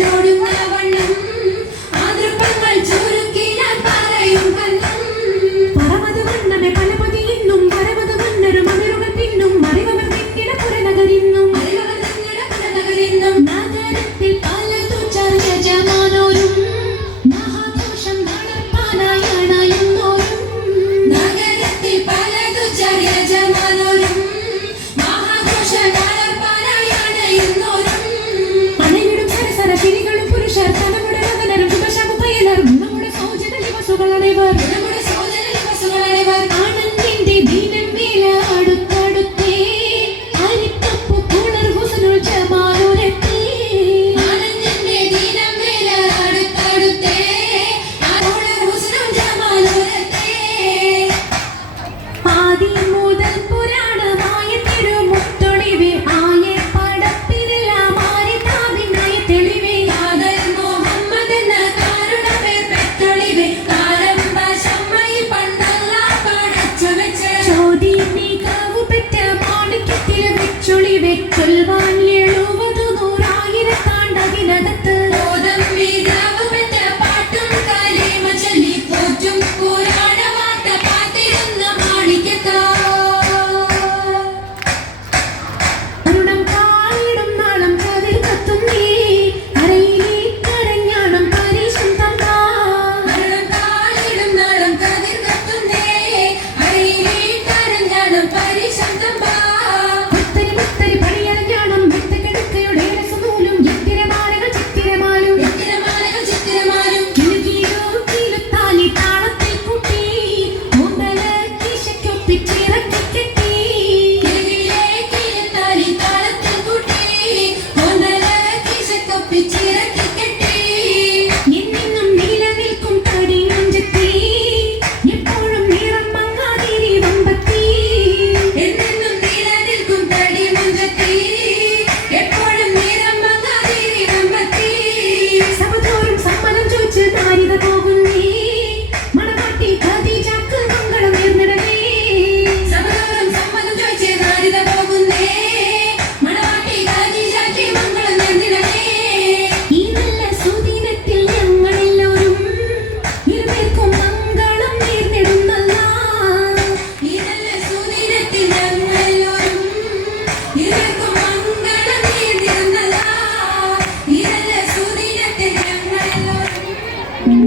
Jody. ഹരിതകൂ